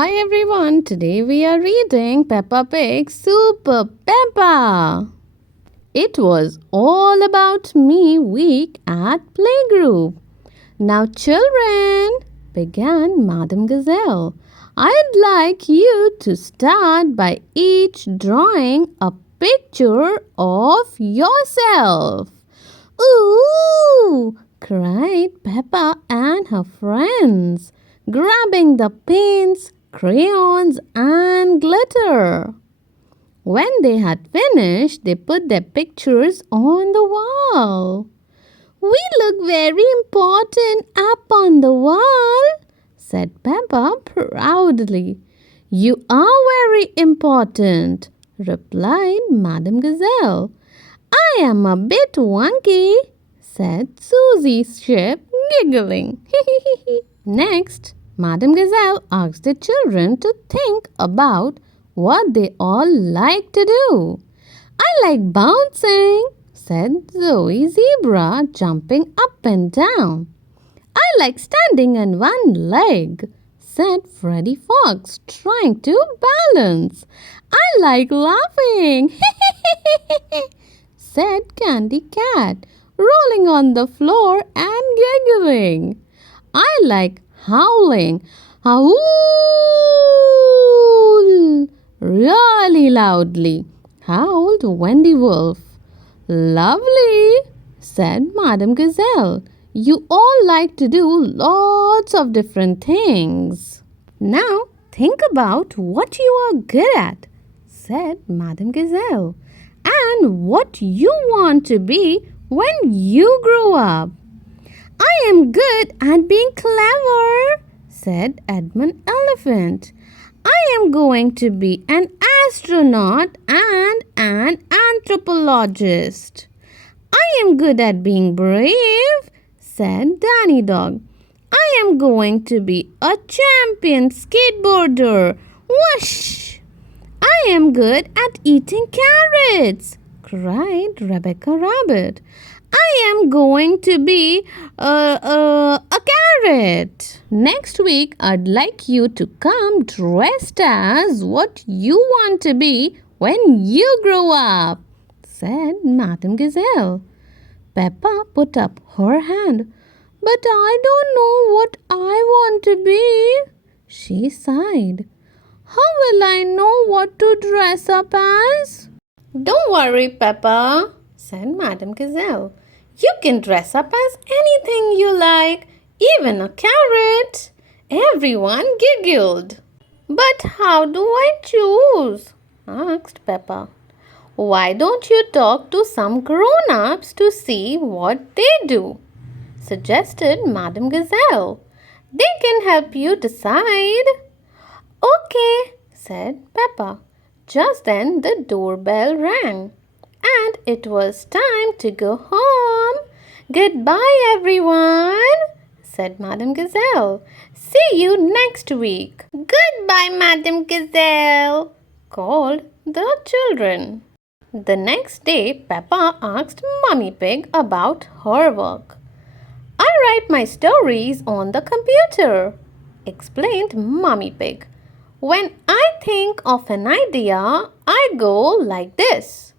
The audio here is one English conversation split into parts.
Hi everyone, today we are reading Peppa Pig Super Peppa. It was all about me week at Playgroup. Now children, began Madam Gazelle, I'd like you to start by each drawing a picture of yourself. Ooh! Cried Peppa and her friends, grabbing the paints, crayons, and glitter. When they had finished, they put their pictures on the wall. We look very important up on the wall, said Peppa proudly. You are very important, replied Madame Gazelle. I am a bit wonky, said Susie's ship, giggling. Next, Madame Gazelle asked the children to think about what they all like to do. I like bouncing, said Zoe Zebra, jumping up and down. I like standing on one leg, said Freddy Fox, trying to balance. I like laughing, said Candy Cat, rolling on the floor and giggling. I like howling, howl, really loudly, howled Wendy Wolf. Lovely, said Madame Gazelle. You all like to do lots of different things. Now think about what you are good at, said Madame Gazelle, and what you want to be when you grow up. I am good at being clever, said Edmund Elephant. I am going to be an astronaut and an anthropologist. I am good at being brave, said Danny Dog. I am going to be a champion skateboarder. Whoosh! I am good at eating carrots, cried Rebecca Rabbit. I am going to be a carrot. Next week, I'd like you to come dressed as what you want to be when you grow up, said Madame Gazelle. Peppa put up her hand. But I don't know what I want to be, she sighed. How will I know what to dress up as? Don't worry, Peppa, said Madame Gazelle. You can dress up as anything you like, even a carrot. Everyone giggled. But how do I choose? Asked Peppa. Why don't you talk to some grown-ups to see what they do? Suggested Madame Gazelle. They can help you decide. Okay, said Peppa. Just then the doorbell rang, and it was time to go home. Goodbye, everyone, said Madame Gazelle. See you next week. Goodbye, Madame Gazelle, called the children. The next day, Peppa asked Mummy Pig about her work. I write my stories on the computer, explained Mummy Pig. When I think of an idea, I go like this.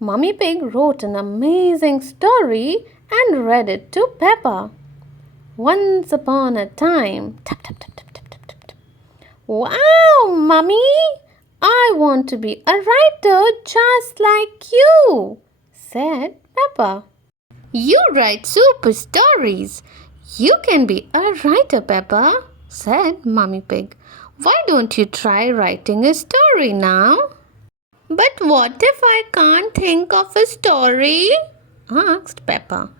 Mummy Pig wrote an amazing story and read it to Peppa. Once upon a time, tap, tap, tap, tap, tap, tap, tap, tap. Wow, Mummy! I want to be a writer just like you, said Peppa. You write super stories. You can be a writer, Peppa, said Mummy Pig. Why don't you try writing a story now? But what if I can't think of a story? Asked Peppa.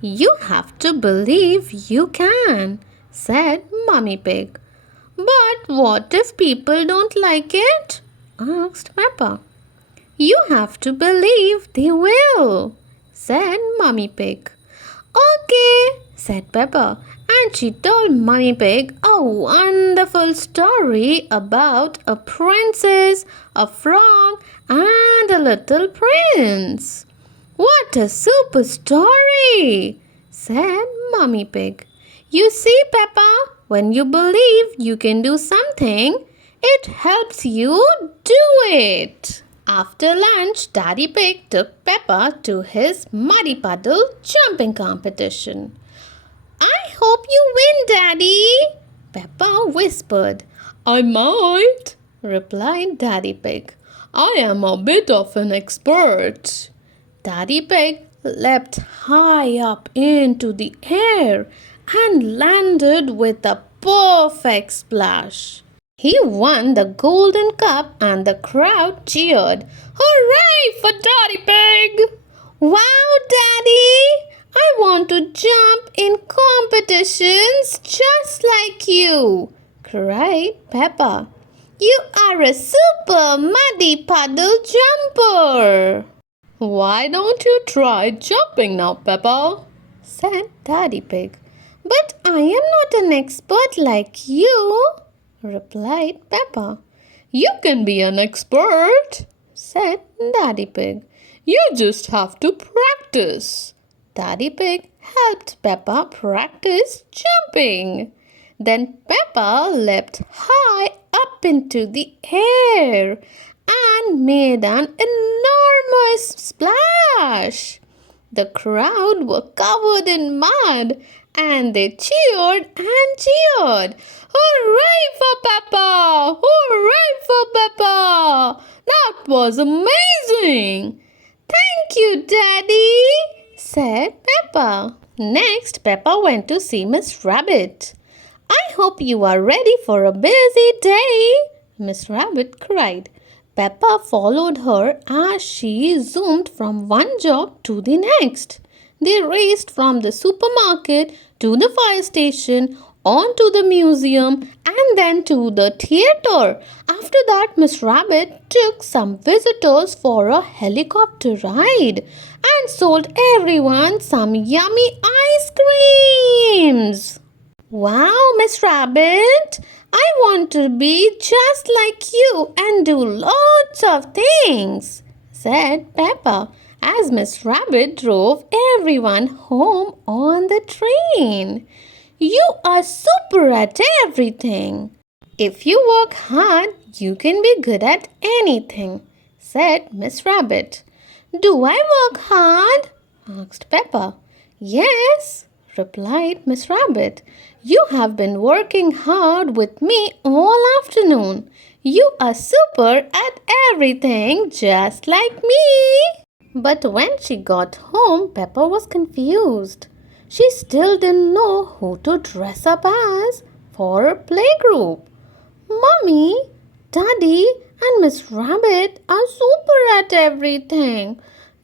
You have to believe you can, said Mummy Pig. But what if people don't like it? Asked Peppa. You have to believe they will, said Mummy Pig. Okay, said Peppa, and she told Mummy Pig a wonderful story about a princess, a frog, and a little prince. What a super story, said Mummy Pig. You see, Peppa, When you believe you can do something, it helps you do it. After lunch, Daddy Pig took Peppa to his muddy puddle jumping competition. I hope you win, Daddy, Peppa whispered. I might, replied Daddy Pig. I am a bit of an expert. Daddy Pig leapt high up into the air and landed with a perfect splash. He won the golden cup and the crowd cheered. Hooray for Daddy Pig! Wow, Daddy! I want to jump in competitions just like you, cried Peppa. You are a super muddy puddle jumper. Why don't you try jumping now, Peppa? Said Daddy Pig. But I am not an expert like you, replied Peppa. You can be an expert, said Daddy Pig. You just have to practice. Daddy Pig helped Peppa practice jumping. Then Peppa leapt high up into the air and made an enormous splash. The crowd were covered in mud and they cheered and cheered. Hooray for Peppa! Hooray for Peppa! That was amazing! Thank you, Daddy, said Peppa. Next, Peppa went to see Miss Rabbit. I hope you are ready for a busy day, Miss Rabbit cried. Peppa followed her as she zoomed from one job to the next. They raced from the supermarket to the fire station, on to the museum, and then to the theater. After that, Miss Rabbit took some visitors for a helicopter ride and sold everyone some yummy ice creams. Wow, Miss Rabbit! I want to be just like you and do lots of things, said Peppa as Miss Rabbit drove everyone home on the train. You are super at everything. If you work hard, you can be good at anything, said Miss Rabbit. Do I work hard? Asked Peppa. Yes, replied Miss Rabbit. You have been working hard with me all afternoon. You are super at everything just like me. But when she got home, Peppa was confused. She still didn't know who to dress up as for a playgroup. Mommy, Daddy, and Miss Rabbit are super at everything.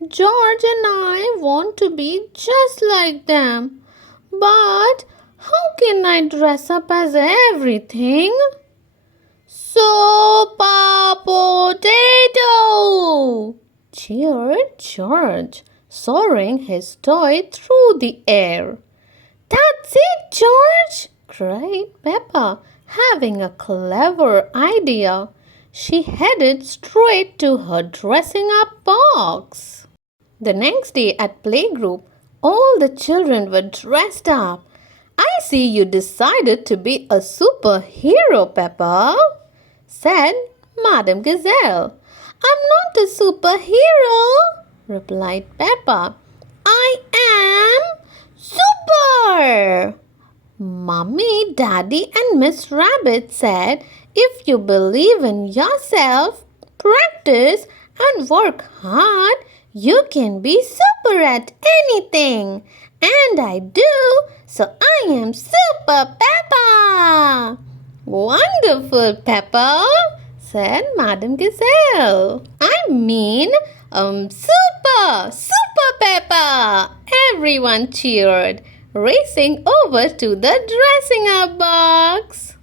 George and I want to be just like them. But how can I dress up as everything? Super potato! Cheered George, soaring his toy through the air. That's it, George! Cried Peppa, having a clever idea. She headed straight to her dressing up box. The next day at Playgroup, all the children were dressed up. I see you decided to be a superhero, Peppa, said Madame Gazelle. I'm not a superhero, replied Peppa. I am super! Mummy, Daddy, and Miss Rabbit said, if you believe in yourself, practice, and work hard, you can be super at anything. And I do, so I am Super Peppa. Wonderful, Peppa, said Madame Gazelle. I mean, Super Peppa. Everyone cheered, racing over to the dressing up box.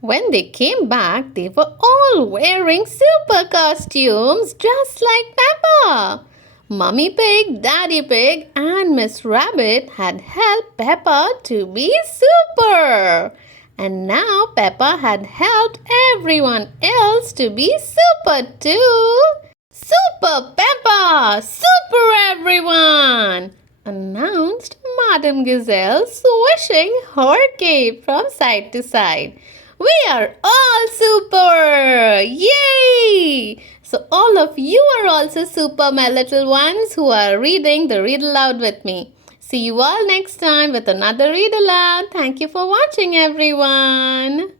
When they came back, they were all wearing super costumes just like Peppa. Mummy Pig, Daddy Pig, and Miss Rabbit had helped Peppa to be super. And now Peppa had helped everyone else to be super too. Super Peppa! Super everyone! Announced Madam Gazelle swishing her cape from side to side. We are all super! Yay! So all of you are also super, my little ones who are reading the read aloud with me. See you all next time with another read aloud. Thank you for watching, everyone.